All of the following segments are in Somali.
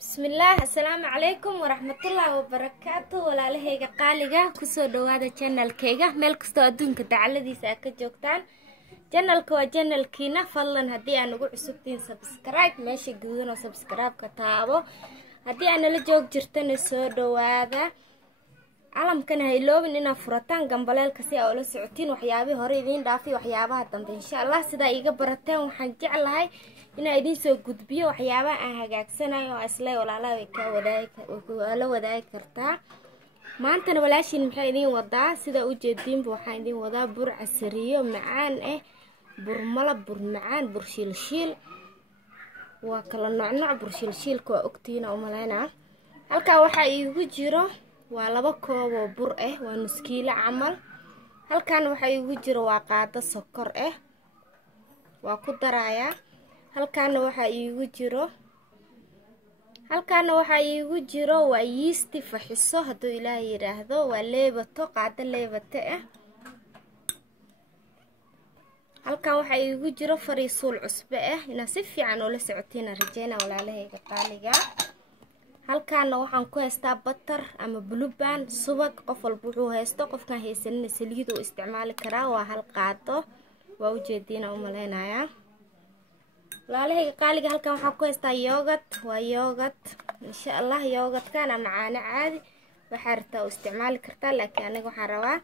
بسم الله السلام عليكم ورحمة الله وبركاته ولا لهيجا قالجا كسر دوادة channel كيجا ملك استودون كدعلدي ساكت جوكتان channel كوا channel كينا فلن هدي أنا نقول عسوبتين سبسكرايب ماشي جودنا سبسكرايب كتابو هدي أنا لجوك جرتني سو دوادة عالم كان هيلوب إننا فرطان جنباليل كسي أو لسعتين وحيابي هوريدين دافي وحيابها تنبي إن شاء الله سدا إيجا برتين وحنجع لهاي إنا إدين سو قدبيو وحيابا هاجاك سنة وأسلي ولا لا ولا وداي كرتا ما أنت نولاشين محيدين وضع سدا وجدين بوحيدين وضع بر عسرية معان بر بر معان بر شيل وكلا نوع بر شيل كوا أكتينا وملانا هلكا وحا إيجو جيرو waa laba koob oo bur ah waa nus kiilo camal halkan waxa igu jiro waa qaado sokor ah waa ku daraya halkan waxa igu jiro waa yeast faxiso haduu ilaahay yiraahdo waa leebato qaado leebato ah halkan waxa igu jiro fariisuul cusbe ah ina si fiican oo la socotina rajayna walaalahayga qaaliga halkaan waxaan ku haystaa butter ama blue band subag qof walba wuxuu haysto qofkan haysanina saliid uu isticmaali karaa waa hal qaado waa u jeedina u maleynaya walaalahayga qaaliga halkaan waxaan ku haystaa yogurt waa yogurt insha Allah yogurtkan ama caano caadi waxa rabtaa u isticmaali kartaa laakiin aniga waxaan rabaa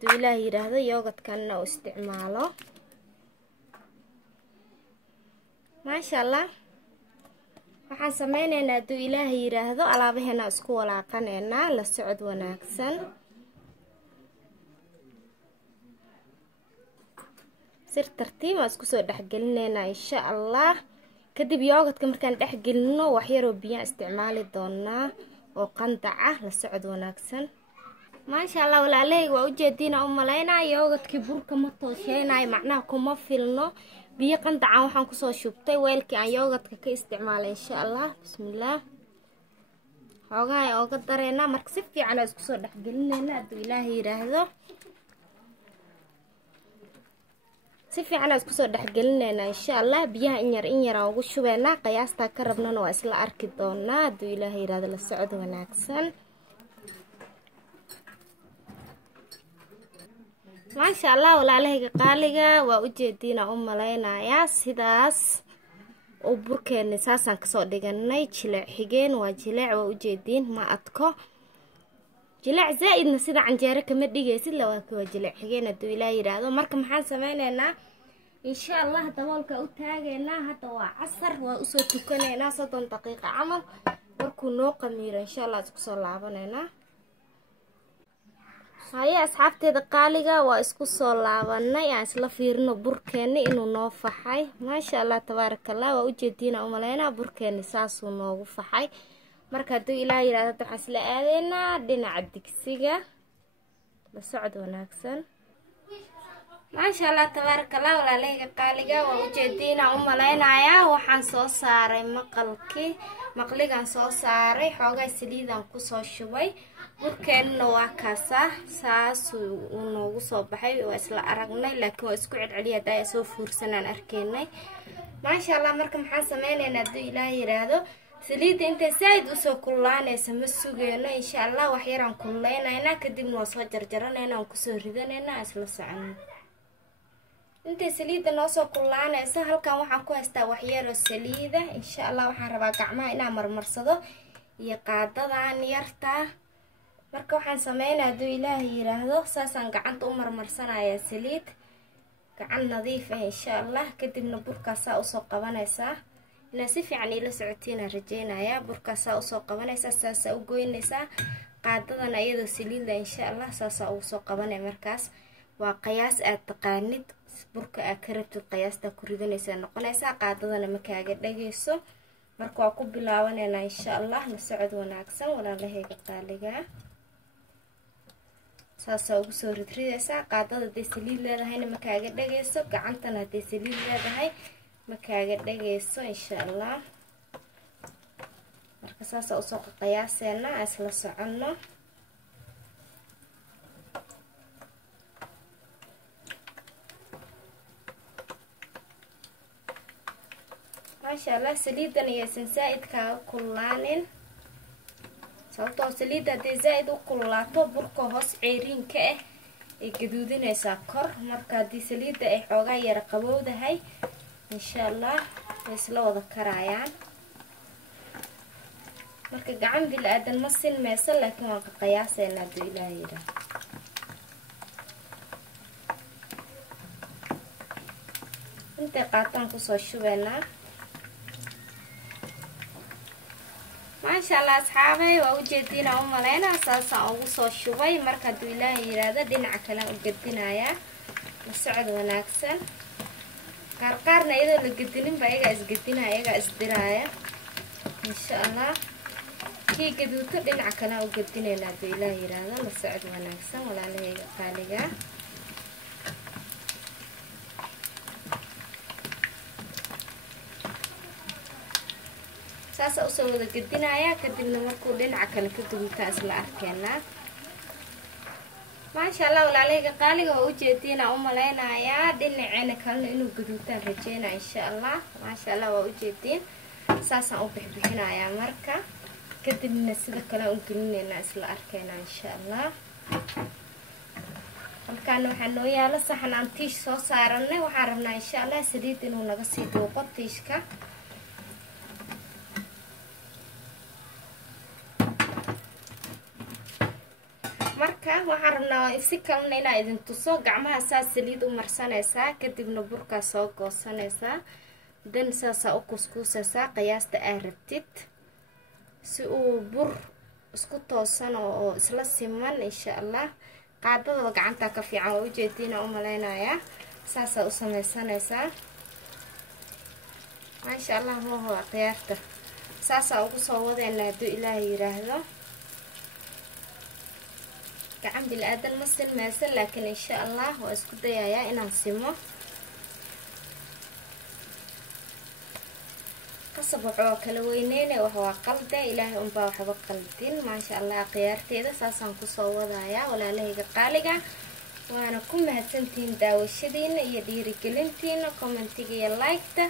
duu ilaahay yiraahdo yogurtkan u isticmaalo ma sha Allah waxaan sameynaynaa duu ilaahay yiraahdo alaabaheena isku walaaqaneena la socod wanaagsan sir tartiib aan isku soo dhaxgelinayna insha Allah kadib yogurtka markaan dhaxgelino wax yar oo biyo isticmaali doonaa oo qandac ah la socod wanaagsan ma sha Allah walaalay waa u jeedina u maleynaa yogurtkii burka ma toosheenay macnaha kuma filno biyo qandaca waxaan ku soo shubtay weelkii aan yogurtka ka isticmaalay insha Allah bismillaah xogahay oo ka dareena marka si fiican isku soo dhaxgelinayna haduu ilaahay yiraahdo si fiican isku soo dhaxgelinayna insha Allah biyaha in yar aan ugu shubeena qiyaasta ka rabnana waa isla arki doonaa haduu ilaahay yiraahdo la socod wanaagsan ما شاء الله ولا عليه قالجا وأوجدينا ملاينا سيداس وبركن ساسن كسر دجناي جلع حجين وجلع وأوجدين ما أتكو جلع زائد نسيد عن جارك مدي جسد لو أكو جلع حجين الدويلا يرادو مركم حال سمعنا إن شاء الله تمالك أوتاجنا حتى وعصر وأسوي كنا 60 دقيقة عمل بركونو قمير إن شاء الله تكسر لعبنا هاي أصحابتي قالجا واسكو soo laabanay aan isla fiirino burkeeni inuu noo faxay ma sha Allah tabaaraka Allah waa u jeedina u maleena burkeeni saas uu noogu faxay marka haduu ilaahay yiraahdo waxa isla aadeena dhinaca digsiga la socod wanaagsan ma sha Allah tabaaraka Allah walaalahayga qaaliga waa u jeedina u maleynaya waxaan soo saaray maqligan soo saaray xoogay saliidan ku soo shubay burkeena waa kaasa saas uu noogu soo baxay waa isla aragnay laakiin waa isku celceliya day soo fuursanaan arkeynay ma sha Allah marka maxaan sameynaynaa haduu ilaahay yiraahdo saliida inta sayd u soo kullaanaysa ma sugeeno insha Allah wax yar aan kulleynayna kadibna waa soo jarjaranayna aan ku soo ridanayna isla socon inta saliida noo soo kullaanaysa halkan waxaan ku haystaa wax yar oo saliida insha Allah waxaan rabaa gacmaha inaan marmarsado iyo qaadadan yarta marka waxaan sameeynaa haduu ilaahay yiraahdo saasaan gacanta u marmarsanaya saliid gacan nadiif ah insha Allah kadibna burkaas u soo qabanaysa ila si fiican ila socotina rajeynaya burkaas u soo qabanaysa saas u goynaysa qaadadan ayadoo saliid la insha Allah saas u soo qabanay markaas waa qiyaas aad taqaanid burka aad ka rabtid qiyaasta ku ridanaysa noqonaysa qaadadana ma kaaga dhageyso marka waa ku bilaabanayna insha Allah la socod wanaagsan walaalahayga qaaliga saasa ugu soo ridridaysa qaadada de saliid leedahayna ma kaaga dhageyso gacantana de saliid leedahay ma kaaga dhageyso insha Allah marka saasa u soo qiyaaseena isla socono ما maasha allah. saliidan iyaysan zaa'id kaaga kululaanin, sababtoo saliidda haddii zaa'id u kululaato burka hoos ceeriinka ah ay gaduudinaysaa kor. marka haddii saliidda ay xoogaa yara qabowdahay insha allah way isla wada karayaan. marka gacan bilaadan ma sinmayso, laakiin waan ka qiyaasaynaa hadduu ilaahay yidhaah. intay qaataan kusoo shubaynaa. maasha allah asxaabay, waa ujeediinaa u malaynaa saasaan ugu soo shubay. marka hadduu ilaahay yidhaahdo dhinaca kalean u gedinayaa. la socod wanaagsan. qaarqaarna iyadoo la gedininba ayagaa isgedinaya, ayagaa isdiraaya insha allah. kii gaduuto dhinaca kalean u gedinaynaa hadduu ilaahay yidhaahdo. la socod wanaagsan walaalahayga qaaliga. saasa usoo wada gedinayaa. kadibna markuu dhinaca kale ka gaduutaa isla arkeenaa. maasha allah walaalahayga qaaliga, waa ujeediinaa u malaynayaa. dhinaceena kalena inuu gaduutaan rajeynaa insha allah. maasha allah waa ujeediin. saasaan u bixbixinayaa marka. kadibna sida kale u gelinaynaa isla arkeenaa insha allah. halkaana waxaa noo yaalo saxan aan tiish soo saaranay. waxaan rabnaa insha allah saliid inuu naga sii dhuuqo tiishka. marka waxaan rabnaa si kalena inaa idin tuso. gacmaha saas saliid u marsanaysaa, kadibna burkaa soo goosanaysaa. dan saasaa u kuskuusaysaa qiyaasta aa rabtid, si uu bur isku toosan oo isla siman insha allah. qaadadaba gacantaa ka fiican, waa ujeediina u malaynayaa. saasaa u samaysanaysaa. maasha allah mooho qiyaarta. saasaa ugu soo wadeynaa hadduu ilaahay yidhaahdo. gacan bilaadan ma sinmaysan, laakiin insha allah waa isku dayayaa inaan simo. qasab waxoo kala weyneyna wax waa qalde, ilaahay unbaa waxba qaldin. maasha allah khiyaarteeda saasaan kusoo wadayaa walaalahayga qaaliga. waana ku mahadsantihiin daawashadiina iyo dhiirigelintiina. commentiga iyo like-ta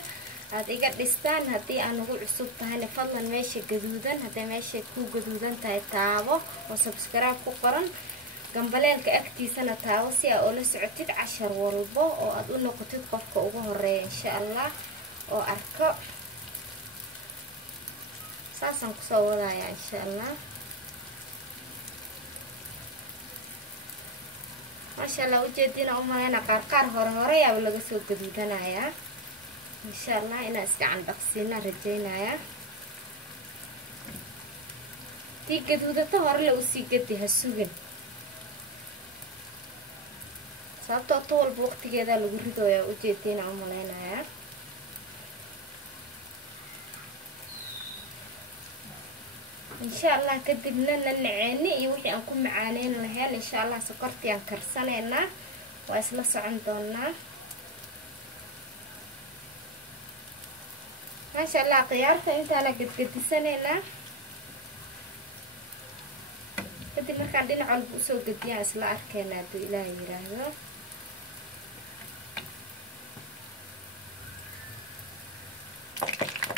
aad iga dhistaan. haddii aan ugu cusub tahayna fadlan meesha gaduudan, hadday meeshay ku gaduudan tahay taabo oo subscribe ku qoran. gambaleelka agtiisana taabo si aa ula socotid cashar walbo, oo aad u noqotid qofka ugu horeeya insha allah oo arko. saasaan kusoo wadayaa insha allah. maasha allah ujeediina u malayna qaarqaar hore yaaba laga soo gaduudanayaa. insha allah inaa isgacan dhaqsiina rajeynayaa. tii gaduudato hore la usii gedi, ha sugin, sababtoo tu walba waqtigeedaa lagu ridooyaa. ujeediina u malaynayaa. insha allah kadibna nanaceeni iyo wixii aan ku macaaneyn lahayn insha allah sokortii aan karsanaynaa. waa isla socon doonaa. maasha allah khiyaarta intaana gedgedisanaynaa. kadib markaan dhinac walba usoo gediyaan isla arkeynaa hadduu ilaahay yidhaahdo.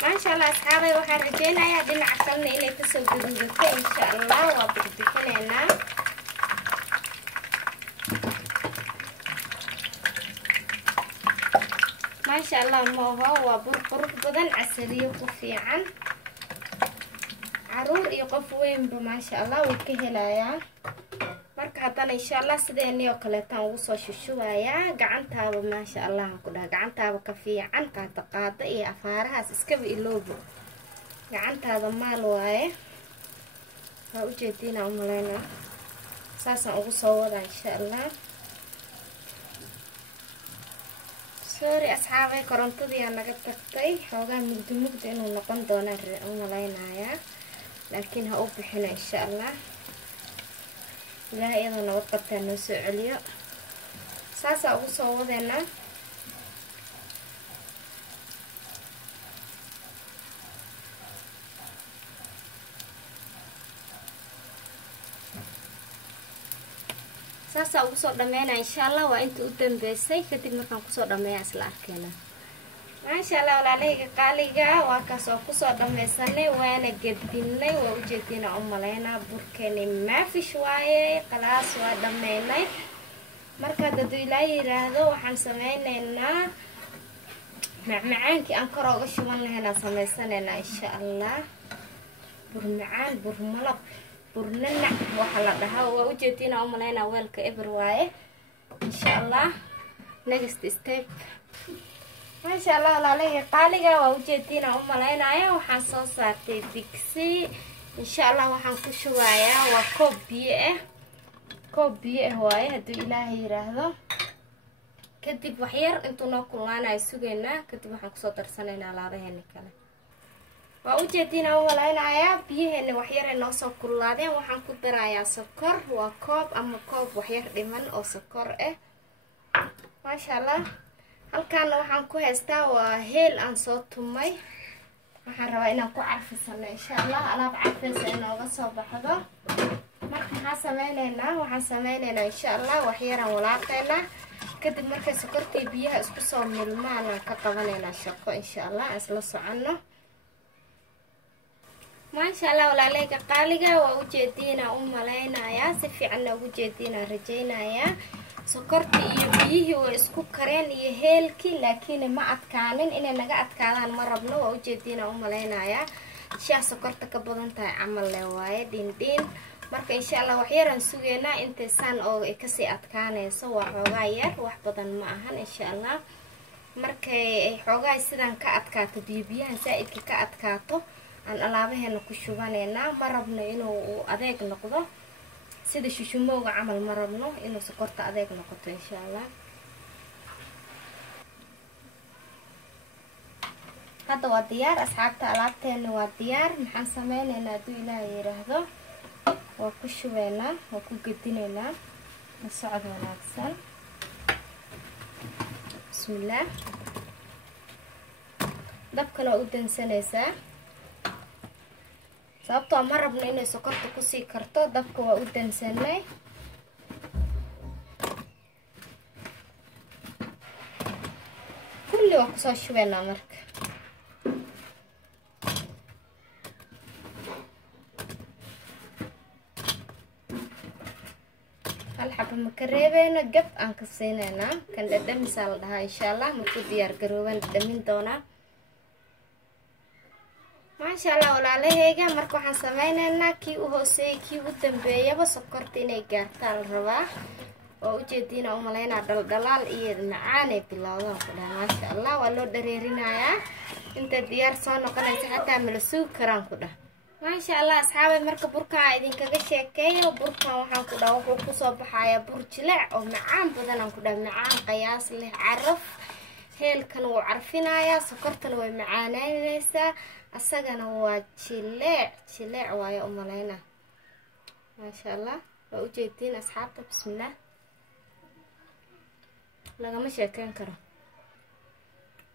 maasha allah asxaabay, waxaan rajeynayaa dhinaca kalena inay kasoo gaduudato insha allah. waa bixbixinaynaa. maasha allah mooho waa bur qurux badan, casaliyo ku fiican. caruur iyo qof weynba maasha allah wuu ka helayaa. marka haddana insha allah sideenii oo kaleetaan ugu soo shushubayaa. gacantaaba maasha allah aan ku dhaha, gacantaaba ka fiican. qaada iyo afaarahaas iskaba iloobo. gacantaada maal waaye. waa ujeediina u malaynaa. saasaan ugu soo wadaa insha allah. sorry asxaabay, korontadiiaa naga tagtay. xoogaa mugdi inuu noqon doonaan u malaynayaa, laakiin ha u bixina insha allah. ilaahay iyadoo nabad qabtaa noo soo celiyo. saasaa ugu soo wadeynaa. saasaa ugu soo dhameynaa insha allah. waa inta u dambeysay. kadib markaan kusoo dhameeyaa isla arkeena. ما شاء الله walaalahayga qaaliga waa kaas oo ku soo dhameysanay waana gedinay waa u jeedina umaleena burkeeni maafish waaye qalaas waa dhameynay marka dad ilaahay yiraahdo waxaan sameynaynaa macmacaankii aan kor uga shuban lahayn sameysanaynaa insha Allah bur macaan bur malab bur nanac waxa la dhahaa waa u jeedina umaleena weelka eber waaye insha Allah next step ما شاء الله عليه قالقة ووجدتينا أمالينا وحن صوصاتي بيكسي إن شاء الله وحن كشوايا وكوب بيئة هواي هدو إلهي رهضو كدب وحير انتو ناكولانا يسوغينا كدب وحن كسو ترسانينا على هذا النكالة ووجدتينا أمالينا بيئة وحير نوصو كلادين وحن كدرايا سكر وكوب أما كوب وحير ديمان أو سكر ما شاء الله halkaan waxaan ku haystaa waa heel aan soo tumay waxaan rabaa inaan ku carfisano insha Allah alaab carfis inooga soo baxdo marka waxaan sameynaynaa insha Allah wax yar aan walaaqayna kadib markay sokortii biyaha isku soo milmaan ka qabanayna shaqo insha Allah isla socono ما شاء الله walaalahayga qaaliga waa u jeedina umaleynaya si fiican ugu jeedina rajeynaya sokorti iyo biyihii way isku kareen iyo heelkii laakiin ma adkaanin inay naga adkaadaan ma rabno waa u jeedina umaleynaya shaa sokorta ka badan tahay camal le waaye dhindhin marka insha Allah wax yar aan sugeena intaysaan oo ka sii adkaanayso waa xoogaa yar wax badan ma ahan insha Allah markay ay xoogaa sidan ka adkaato biyaha saaidka ka adkaato aan alaabaheena ku shubaneena ma rabno inuu adeeg noqdo sida shushumowga camal ma rabno inuu sokorta adeeg noqoto insha Allah hadda waa diyaar asxaabta alaabteena waa diyaar maxaan sameynaynaa haduu Ilaahay yiraahdo waa ku shubeynaa waa ku gedinaynaa socod wanaagsan bismillah dabkana u dansanaysaa sababtoo ma rabno inay sokorta ku sii karto dabka waa u dansanay kulli waa ku soo shubeynaa marka hal xabo ma ka reebeyno gab aan ka siinaynaa kan dhadhamisaa la dhahaa insha Allah markuu diyaar garoobaan dhadhamin doonaa ما شاء الله walaalahayga marka waxaan sameynaynaa kii u hooseeyay kii u dambeeyaba sokorta inay gaartaan rabaa oo u jeedina umaleynaa dhaldhalaal iyo macaan ee bilowdaan ku dhahay ma sha Allah waa loo dhareerinayaa inta diyaar soo noqonaysa xataa ma la suuq karaan ku dhahay ma sha Allah asxaabay marka burka idinkaga sheekeeyo burka waxaan ku dhahay wuxuu ku soo baxayaa bur jileec oo macaan badan aan ku dhahay macaan qiyaas leh caraf heelkan wuu carfinayaa sokortana way macaanaynaysaa asagana waa jileec waayo umaleynaa ما شاء الله waa u jeedin asxaabta bismillah lagama sheekeen karo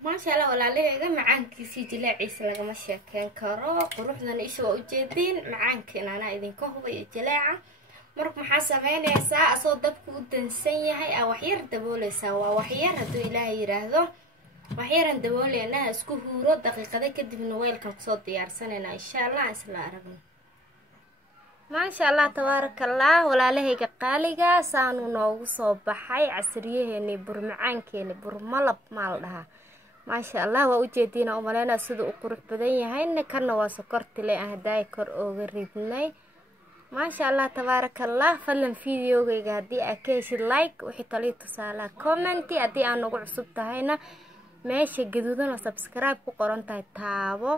ما شاء الله walaalahayga macaankiisii jileeciisa lagama sheekeen karo quruxdana isha waa u jeedin macaankeena ana idinka hubay jileeca marka maxaa sameynaysaa asoo dabku u dansan yahay wax yar daboolaysaa waa wax yar haduu Ilaahay yiraahdo waxyaraan dabooleynaa isku huuro daqiiqada kadibna weelkan kusoo diyaarsanayna insha Allah isla aragno ما شاء الله تبارك الله walaalahayga qaaliga saanu noogu soo baxay casriyaheeni bur macaankeeni bur malab maal dhaha ما شاء الله waa u jeedina umaleena sida uu qurux badan yahay kana waa sokortile ah daay kor ooga ridnay ما شاء الله تبارك الله فلن فيديوغayga hadii aad ka heshid like wixii taliyo tusaale comment hadii aan ugu cusub tahayna meesha gaduudan oo subscribe ku qoran tahay taabo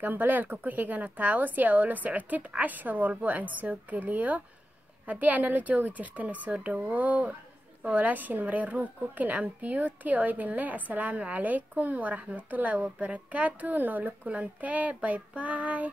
gambaleelka ku xigana taabo si aad ula socotid cashar walbo aan soo geliyo hadii aan la joogi jirtana soo dhawow walaashin Maryan Room Cooking and Beauty oo idin leh assalaamu calaykum wa rahmatullahi wa barakaatuh noo la kulantee bye bye